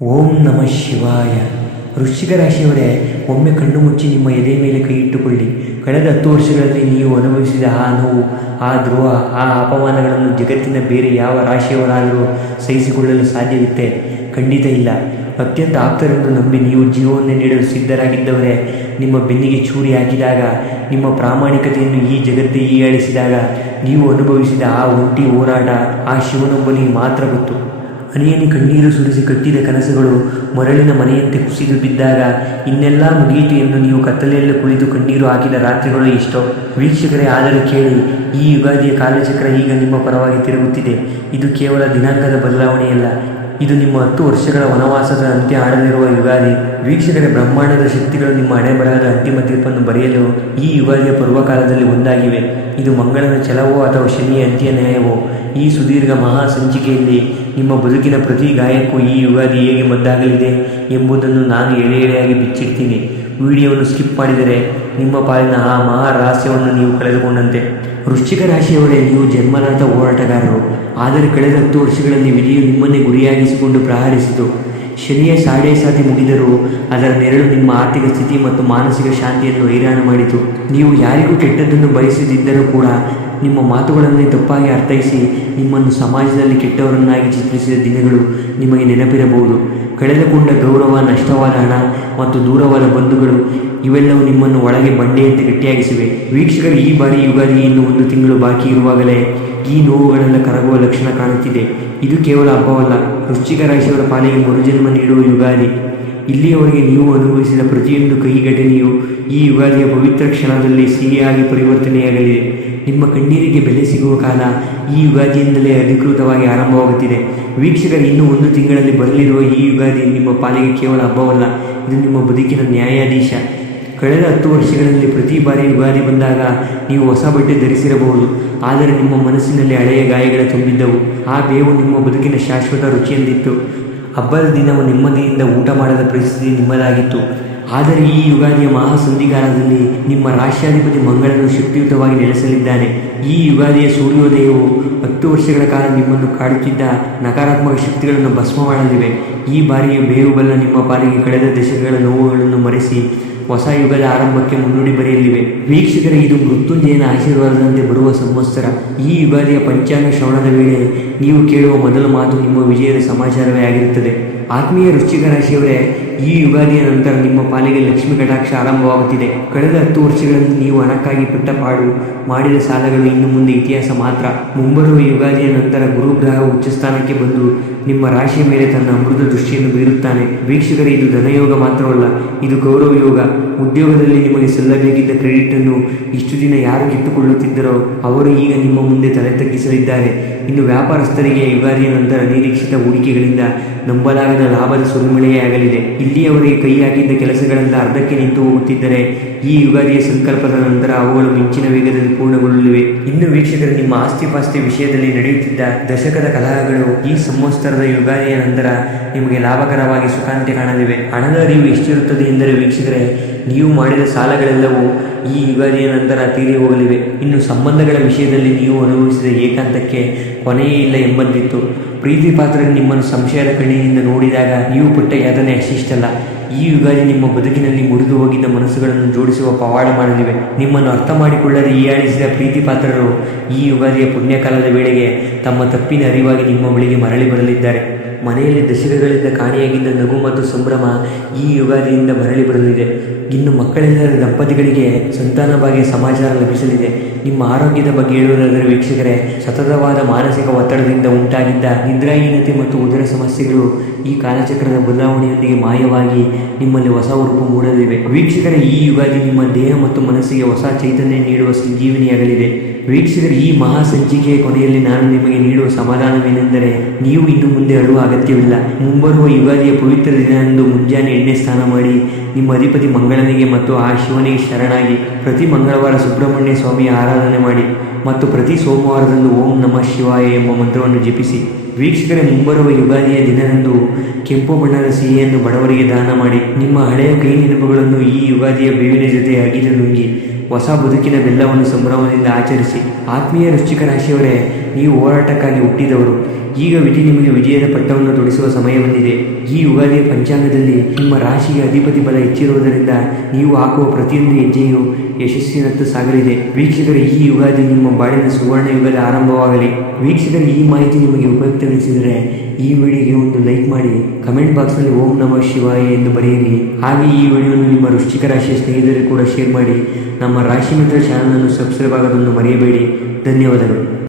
ಓಂ ನಮಃ ಶಿವಾಯ. ವೃಶ್ಚಿಕ ರಾಶಿಯವರೇ, ಒಮ್ಮೆ ಕಣ್ಣು ಮುಚ್ಚಿ ನಿಮ್ಮ ಎದೆ ಮೇಲೆ ಕೈ ಇಟ್ಟುಕೊಳ್ಳಿ. ಕಳೆದ 10 ವರ್ಷಗಳಲ್ಲಿ ನೀವು ಅನುಭವಿಸಿದ ಆ ನೋವು, ಆ ದ್ರೋಹ, ಆ ಅಪಮಾನಗಳನ್ನು ಜಗತ್ತಿನ ಬೇರೆ ಯಾವ ರಾಶಿಯವರಾದರೂ ಸಹಿಸಿಕೊಳ್ಳಲು ಸಾಧ್ಯವಿತ್ತೆ? ಖಂಡಿತ ಇಲ್ಲ. ಅತ್ಯಂತ ಆಪ್ತರೆಂದು ನಂಬಿ ನೀವು ಜೀವವನ್ನೇ ನೀಡಲು ಸಿದ್ಧರಾಗಿದ್ದವರೇ ನಿಮ್ಮ ಬೆನ್ನಿಗೆ ಚೂರಿ ಹಾಕಿದಾಗ, ನಿಮ್ಮ ಪ್ರಾಮಾಣಿಕತೆಯನ್ನು ಈ ಜಗತ್ತೇ ಹೀಯಾಳಿಸಿದಾಗ, ನೀವು ಅನುಭವಿಸಿದ ಆ ಒಂಟಿ ಹೋರಾಟ ಆ ಶಿವನೊಬ್ಬನಿಗೆ ಮಾತ್ರ ಗೊತ್ತು. ಹನಿಯನಿ ಕಣ್ಣೀರು ಸುರಿಸಿ ಕಟ್ಟಿದ ಕನಸುಗಳು ಮರಳಿನ ಮನೆಯಂತೆ ಕುಸಿದು ಬಿದ್ದಾಗ, ಇನ್ನೆಲ್ಲ ಮುಗಿಯಿತು ಎಂದು ನೀವು ಕತ್ತಲೆಯಲ್ಲಿ ಕುಳಿತು ಕಣ್ಣೀರು ಹಾಕಿದ ರಾತ್ರಿಗಳು ಎಷ್ಟೋ. ವೀಕ್ಷಕರೇ, ಆದರೆ ಕೇಳಿ, ಈ ಯುಗಾದಿಯ ಕಾಲಚಕ್ರ ಈಗ ನಿಮ್ಮ ಪರವಾಗಿ ತಿರುಗುತ್ತಿದೆ. ಇದು ಕೇವಲ ದಿನಾಂಕದ ಬದಲಾವಣೆಯಲ್ಲ, ಇದು ನಿಮ್ಮ 10 ವರ್ಷಗಳ ವನವಾಸದ ಅಂತ್ಯ ಆಡಲಿರುವ ಯುಗಾದಿ. ವೀಕ್ಷಕರೇ, ಬ್ರಹ್ಮಾಂಡದ ಶಕ್ತಿಗಳು ನಿಮ್ಮ ಹಣೆ ಬರಹದ ಅಂತಿಮ ತೀರ್ಪನ್ನು ಬರೆಯಲು ಈ ಯುಗಾದಿಯ ಪೂರ್ವಕಾಲದಲ್ಲಿ ಒಂದಾಗಿವೆ. ಇದು ಮಂಗಳನ ಛಲವೋ ಅಥವಾ ಶನಿಯ ಅಂತ್ಯ ನ್ಯಾಯವೋ? ಈ ಸುದೀರ್ಘ ಮಹಾ ಸಂಚಿಕೆಯಲ್ಲಿ ನಿಮ್ಮ ಬದುಕಿನ ಪ್ರತಿ ಗಾಯಕ್ಕೂ ಈ ಯುಗಾದಿ ಹೇಗೆ ಮದ್ದಾಗಲಿದೆ ಎಂಬುದನ್ನು ನಾನು ಎಳೆಯಾಗಿ ಬಿಚ್ಚಿಡ್ತೀನಿ. ವಿಡಿಯೋವನ್ನು ಸ್ಕಿಪ್ ಮಾಡಿದರೆ ನಿಮ್ಮ ಪಾಲಿನ ಆ ಮಹಾ ರಹಸ್ಯವನ್ನು ನೀವು ಕಳೆದುಕೊಂಡಂತೆ. ವೃಶ್ಚಿಕ ರಾಶಿಯವರೇ, ನೀವು ಜನ್ಮದಾತ ಹೋರಾಟಗಾರರು. ಆದರೆ ಕಳೆದ 10 ವರ್ಷಗಳಲ್ಲಿ ವಿಧಿಯು ನಿಮ್ಮನ್ನೇ ಗುರಿಯಾಗಿಸಿಕೊಂಡು ಪ್ರಹರಿಸಿತು. ಶನಿಯ ಸಾಡೆ ಸಾತಿ ಮುಗಿದರೂ ಅದರ ನೆರಳು ನಿಮ್ಮ ಆರ್ಥಿಕ ಸ್ಥಿತಿ ಮತ್ತು ಮಾನಸಿಕ ಶಾಂತಿಯನ್ನು ಹೈರಾಣ ಮಾಡಿತು. ನೀವು ಯಾರಿಗೂ ಕೆಟ್ಟದ್ದನ್ನು ಬಯಸದಿದ್ದರೂ ಕೂಡ ನಿಮ್ಮ ಮಾತುಗಳನ್ನೇ ತಪ್ಪಾಗಿ ಅರ್ಥೈಸಿ ನಿಮ್ಮನ್ನು ಸಮಾಜದಲ್ಲಿ ಕೆಟ್ಟವರನ್ನಾಗಿ ಚಿತ್ರಿಸಿದ ದಿನಗಳು ನಿಮಗೆ ನೆನಪಿರಬಹುದು. ಕಳೆದುಕೊಂಡ ಗೌರವ, ನಷ್ಟವಾದ ಹಣ ಮತ್ತು ದೂರವಾದ ಬಂಧುಗಳು ಇವೆಲ್ಲವೂ ನಿಮ್ಮನ್ನು ಒಳಗೆ ಬಂಡೆಯಂತೆ ಗಟ್ಟಿಯಾಗಿಸಿವೆ. ವೀಕ್ಷಕರು, ಈ ಬಾರಿ ಯುಗಾದಿ ಇನ್ನು 1 ತಿಂಗಳು ಬಾಕಿ ಇರುವಾಗಲೇ ಈ ನೋವುಗಳೆಲ್ಲ ಕರಗುವ ಲಕ್ಷಣ ಕಾಣುತ್ತಿದೆ. ಇದು ಕೇವಲ ಹಬ್ಬವಲ್ಲ, ವೃಶ್ಚಿಕ ರಾಶಿಯವರ ಪಾಲಿಗೆ ಮರುಜನ್ಮ ನೀಡುವ ಯುಗಾದಿ. ಇಲ್ಲಿಯವರೆಗೆ ನೀವು ಅನುಭವಿಸಿದ ಪ್ರತಿಯೊಂದು ಕಹಿ ಘಟನೆಯು ಈ ಯುಗಾದಿಯ ಪವಿತ್ರ ಕ್ಷಣದಲ್ಲಿ ಸಿಹಿಯಾಗಿ ಪರಿವರ್ತನೆಯಾಗಲಿದೆ. ನಿಮ್ಮ ಕಣ್ಣೀರಿಗೆ ಬೆಲೆ ಸಿಗುವ ಕಾಲ ಈ ಯುಗಾದಿಯಿಂದಲೇ ಅಧಿಕೃತವಾಗಿ ಆರಂಭವಾಗುತ್ತಿದೆ. ವೀಕ್ಷಕರು, ಇನ್ನು 1 ತಿಂಗಳಲ್ಲಿ ಬರಲಿರುವ ಈ ಯುಗಾದಿ ನಿಮ್ಮ ಪಾಲಿಗೆ ಕೇವಲ ಹಬ್ಬವಲ್ಲ, ಇದು ನಿಮ್ಮ ಬದುಕಿನ ನ್ಯಾಯಾಧೀಶ. ಕಳೆದ 10 ವರ್ಷಗಳಲ್ಲಿ ಪ್ರತಿ ಬಾರಿ ಯುಗಾದಿ ಬಂದಾಗ ನೀವು ಹೊಸ ಬಟ್ಟೆ ಧರಿಸಿರಬಹುದು, ಆದರೆ ನಿಮ್ಮ ಮನಸ್ಸಿನಲ್ಲಿ ಹಳೆಯ ಗಾಯಗಳ ತುಂಬಿದ್ದವು. ಆ ಬೇವು ನಿಮ್ಮ ಬದುಕಿನ ಶಾಶ್ವತ ರುಚಿಯಂದಿತ್ತು. ಹಬ್ಬದ ದಿನವು ನೆಮ್ಮದಿಯಿಂದ ಊಟ ಮಾಡದ ಪರಿಸ್ಥಿತಿ ನಿಮ್ಮದಾಗಿತ್ತು. ಆದರೆ ಈ ಯುಗಾದಿಯ ಮಹಾ ಸಂಧಿಗಾಲದಲ್ಲಿ ನಿಮ್ಮ ರಾಷ್ಟ್ರಾಧಿಪತಿ ಮಂಗಳನು ಶಕ್ತಿಯುತವಾಗಿ ನೆಲೆಸಲಿದ್ದಾನೆ. ಈ ಯುಗಾದಿಯ ಸೂರ್ಯೋದಯವು 10 ವರ್ಷಗಳ ಕಾಲ ನಿಮ್ಮನ್ನು ಕಾಡುತ್ತಿದ್ದ ನಕಾರಾತ್ಮಕ ಶಕ್ತಿಗಳನ್ನು ಭಸ್ಮ ಮಾಡಲಿವೆ. ಈ ಬಾರಿಯ ಬೇವು ಬಲ್ಲ ನಿಮ್ಮ ಪಾಲಿಗೆ ಕಳೆದ ದಶಕಗಳ ನೋವುಗಳನ್ನು ಮರೆಸಿ ಹೊಸ ಯುಗದ ಆರಂಭಕ್ಕೆ ಮುನ್ನುಡಿ ಬರೆಯಲಿವೆ. ವೀಕ್ಷಕರೇ, ಇದು ಮೃತ್ಯುಂಜಯನ ಆಶೀರ್ವಾದದಂತೆ ಬರುವ ಸಂವತ್ಸರ. ಈ ಯುಗಾದಿಯ ಪಂಚಾಂಗ ಶ್ರವಣದ ವೇಳೆ ನೀವು ಕೇಳುವ ಮೊದಲ ಮಾತು ನಿಮ್ಮ ವಿಜಯದ ಸಮಾಚಾರವೇ ಆಗಿರುತ್ತದೆ. ಆತ್ಮೀಯ ವೃಶ್ಚಿಕ ರಾಶಿಯವರೇ, ಈ ಯುಗಾದಿಯ ನಂತರ ನಿಮ್ಮ ಪಾಲಿಗೆ ಲಕ್ಷ್ಮಿ ಕಟಾಕ್ಷ ಆರಂಭವಾಗುತ್ತಿದೆ. ಕಳೆದ 10 ವರ್ಷಗಳಲ್ಲಿ ನೀವು ಹಣಕ್ಕಾಗಿ ಪಟ್ಟಪಾಡು ಮಾಡಿದ ಸಾಲಗಳು ಇನ್ನು ಮುಂದೆ ಇತಿಹಾಸ ಮಾತ್ರ. ಮುಂಬರುವ ಯುಗಾದಿಯ ನಂತರ ಗುರುಗ್ರಹ ಉಚ್ಚಸ್ಥಾನಕ್ಕೆ ಬಂದು ನಿಮ್ಮ ರಾಶಿಯ ಮೇಲೆ ತನ್ನ ಅಮೃತ ದೃಷ್ಟಿಯನ್ನು ಬೀರುತ್ತಾನೆ. ವೀಕ್ಷಕರೇ, ಇದು ಧನಯೋಗ ಮಾತ್ರವಲ್ಲ, ಇದು ಗೌರವ ಯೋಗ. ಉದ್ಯೋಗದಲ್ಲಿ ನಿಮಗೆ ಸಲ್ಲಬೇಕಿದ್ದ ಕ್ರೆಡಿಟನ್ನು ಇಷ್ಟು ದಿನ ಯಾರು ಕಿತ್ತುಕೊಳ್ಳುತ್ತಿದ್ದರೋ ಅವರು ಈಗ ನಿಮ್ಮ ಮುಂದೆ ತಲೆ ತಗ್ಗಿಸಲಿದ್ದಾರೆ. ಇನ್ನು ವ್ಯಾಪಾರಸ್ಥರಿಗೆ ಯುಗಾದಿಯ ನಂತರ ಅನಿರೀಕ್ಷಿತ ಹೂಡಿಕೆಗಳಿಂದ ನಂಬಲಾಗದ ಲಾಭದ ಸುರಿಮಳೆಯೇ ಆಗಲಿದೆ. ಇಲ್ಲಿಯವರೆಗೆ ಕೈ ಹಾಕಿದ್ದ ಕೆಲಸಗಳೆಲ್ಲ ಅರ್ಧಕ್ಕೆ ನಿಂತು ಹೋಗುತ್ತಿದ್ದರೆ ಈ ಯುಗಾದಿಯ ಸಂಕಲ್ಪದ ನಂತರ ಅವುಗಳು ಮಿಂಚಿನ ವೇಗದಲ್ಲಿ ಪೂರ್ಣಗೊಳ್ಳಲಿವೆ. ಇನ್ನು ವೀಕ್ಷಕರು, ನಿಮ್ಮ ಆಸ್ತಿಪಾಸ್ತಿ ವಿಷಯದಲ್ಲಿ ನಡೆಯುತ್ತಿದ್ದ ದಶಕದ ಕಲಹಗಳು ಈ ಸಂವತ್ಸರದ ಯುಗಾದಿಯ ನಂತರ ನಿಮಗೆ ಲಾಭಕರವಾಗಿ ಸುಖಾಂತ್ಯ ಕಾಣಲಿವೆ. ಹಣದ ಅರಿವು ಎಷ್ಟಿರುತ್ತದೆ ಎಂದರೆ ವೀಕ್ಷಕರೇ, ನೀವು ಮಾಡಿದ ಸಾಲಗಳೆಲ್ಲವೂ ಈ ಯುಗಾದಿಯ ನಂತರ ತೀರಿ ಹೋಗಲಿವೆ. ಇನ್ನು ಸಂಬಂಧಗಳ ವಿಷಯದಲ್ಲಿ ನೀವು ಅನುಭವಿಸಿದ ಏಕಾಂತಕ್ಕೆ ಕೊನೆಯೇ ಇಲ್ಲ ಎಂಬಂತಿತ್ತು. ಪ್ರೀತಿ ಪಾತ್ರರು ನಿಮ್ಮನ್ನು ಸಂಶಯದ ಕಣ್ಣಿನಿಂದ ನೋಡಿದಾಗ ನೀವು ಪಟ್ಟ ಯಾತನೆ ಅಷ್ಟಿಷ್ಟಲ್ಲ. ಈ ಯುಗಾದಿ ನಿಮ್ಮ ಬದುಕಿನಲ್ಲಿ ಮುರಿದು ಹೋಗಿದ್ದ ಮನಸ್ಸುಗಳನ್ನು ಜೋಡಿಸುವ ಪವಾಡ ಮಾಡಲಿವೆ. ನಿಮ್ಮನ್ನು ಅರ್ಥ ಮಾಡಿಕೊಳ್ಳದೆ ಹೀಯಾಳಿಸಿದ ಪ್ರೀತಿ ಪಾತ್ರರು ಈ ಯುಗಾದಿಯ ಪುಣ್ಯಕಾಲದ ವೇಳೆಗೆ ತಮ್ಮ ತಪ್ಪಿನ ಅರಿವಾಗಿ ನಿಮ್ಮ ಬಳಿಗೆ ಮರಳಿ ಬರಲಿದ್ದಾರೆ. ಮನೆಯಲ್ಲಿ ದಶಕಗಳಿಂದ ಕಾಣೆಯಾಗಿದ್ದ ನಗು ಮತ್ತು ಸಂಭ್ರಮ ಈ ಯುಗಾದಿಯಿಂದ ಮರಳಿ ಬರಲಿದೆ. ಇನ್ನು ಮಕ್ಕಳಿಲ್ಲದ ದಂಪತಿಗಳಿಗೆ ಸಂತಾನ ಭಾಗ್ಯ ಸಮಾಚಾರ ಲಭಿಸಲಿದೆ. ನಿಮ್ಮ ಆರೋಗ್ಯದ ಬಗ್ಗೆ ಹೇಳುವುದಾದರೆ ವೀಕ್ಷಕರೇ, ಸತತವಾದ ಮಾನಸಿಕ ಒತ್ತಡದಿಂದ ಉಂಟಾಗಿದ್ದ ನಿದ್ರಾಹೀನತೆ ಮತ್ತು ಉದರ ಸಮಸ್ಯೆಗಳು ಈ ಕಾಲಚಕ್ರದ ಬದಲಾವಣೆಯೊಂದಿಗೆ ಮಾಯವಾಗಿ ನಿಮ್ಮಲ್ಲಿ ಹೊಸ ಉರುಪು ಮೂಡಲಿವೆ. ವೀಕ್ಷಕರೇ, ಈ ಯುಗಾದಿ ನಿಮ್ಮ ದೇಹ ಮತ್ತು ಮನಸ್ಸಿಗೆ ಹೊಸ ಚೈತನ್ಯ ನೀಡುವ ಸಂಜೀವಿನಿಯಾಗಲಿದೆ. ವೀಕ್ಷಕರು, ಈ ಮಹಾ ಸಂಚಿಕೆಯ ಕೊನೆಯಲ್ಲಿ ನಾನು ನಿಮಗೆ ನೀಡುವ ಸಮಾಧಾನವೇನೆಂದರೆ, ನೀವು ಇನ್ನು ಮುಂದೆ ಅಳುವ ಅಗತ್ಯವಿಲ್ಲ. ಮುಂಬರುವ ಯುಗಾದಿಯ ಪವಿತ್ರ ದಿನದಂದು ಮುಂಜಾನೆ ಎಣ್ಣೆ ಸ್ನಾನ ಮಾಡಿ ನಿಮ್ಮ ಅಧಿಪತಿ ಮಂಗಳನಿಗೆ ಮತ್ತು ಆ ಶಿವನಿಗೆ ಶರಣಾಗಿ ಪ್ರತಿ ಮಂಗಳವಾರ ಸುಬ್ರಹ್ಮಣ್ಯ ಸ್ವಾಮಿಯ ಆರಾಧನೆ ಮಾಡಿ ಮತ್ತು ಪ್ರತಿ ಸೋಮವಾರದಂದು ಓಂ ನಮಃ ಶಿವಾಯ ಎಂಬ ಮಂತ್ರವನ್ನು ಜಪಿಸಿ. ವೀಕ್ಷಕರೇ, ಮುಂಬರುವ ಯುಗಾದಿಯ ದಿನದಂದು ಕೆಂಪು ಬಣ್ಣದ ಸಿಹಿಯನ್ನು ಬಡವರಿಗೆ ದಾನ ಮಾಡಿ. ನಿಮ್ಮ ಹಳೆಯ ಕೈ ನೆನಪುಗಳನ್ನು ಈ ಯುಗಾದಿಯ ಬೇವಿನ ಜೊತೆ ಅಗಿದು ನುಂಗಿ ಹೊಸ ಬದುಕಿನ ಬೆಲ್ಲವನ್ನು ಸಂಭ್ರಮದಿಂದ ಆಚರಿಸಿ. ಆತ್ಮೀಯ ವೃಶ್ಚಿಕ ರಾಶಿಯವರೇ, ನೀವು ಹೋರಾಟಕ್ಕಾಗಿ ಹುಟ್ಟಿದವರು. ಈಗ ವಿಧಿ ನಿಮಗೆ ವಿಜಯದ ಪಟ್ಟವನ್ನು ತೊಡಿಸುವ ಸಮಯ ಬಂದಿದೆ. ಈ ಯುಗಾದಿಯ ಪಂಚಾಂಗದಲ್ಲಿ ನಿಮ್ಮ ರಾಶಿಗೆ ಅಧಿಪತಿ ಬಲ ಹೆಚ್ಚಿರುವುದರಿಂದ ನೀವು ಹಾಕುವ ಪ್ರತಿಯೊಂದು ಹೆಜ್ಜೆಯು ಯಶಸ್ಸಿನತ್ತ ಸಾಗಲಿದೆ. ವೀಕ್ಷಕರು, ಈ ಯುಗಾದಿ ನಿಮ್ಮ ಬಾಳಿನ ಸುವರ್ಣ ಯುಗದ ಆರಂಭವಾಗಲಿ. ವೀಕ್ಷಕರು, ಈ ಮಾಹಿತಿ ನಿಮಗೆ ಉಪಯುಕ್ತವೆನಿಸಿದರೆ ಈ ವಿಡಿಯೋಗೆ ಒಂದು ಲೈಕ್ ಮಾಡಿ, ಕಮೆಂಟ್ ಬಾಕ್ಸ್ನಲ್ಲಿ ಓಂ ನಮಃ ಶಿವಾಯ ಎಂದು ಬರೆಯಿರಿ. ಹಾಗೆ ಈ ವಿಡಿಯೋವನ್ನು ನಿಮ್ಮ ವೃಶ್ಚಿಕ ರಾಶಿಯ ಸ್ನೇಹಿತರಿಗೆ ಕೂಡ ಶೇರ್ ಮಾಡಿ. ನಮ್ಮ ರಾಶಿ ಮಿತ್ರ ಚಾನಲನ್ನು ಸಬ್ಸ್ಕ್ರೈಬ್ ಆಗೋದನ್ನು ಮರೆಯಬೇಡಿ. ಧನ್ಯವಾದಗಳು.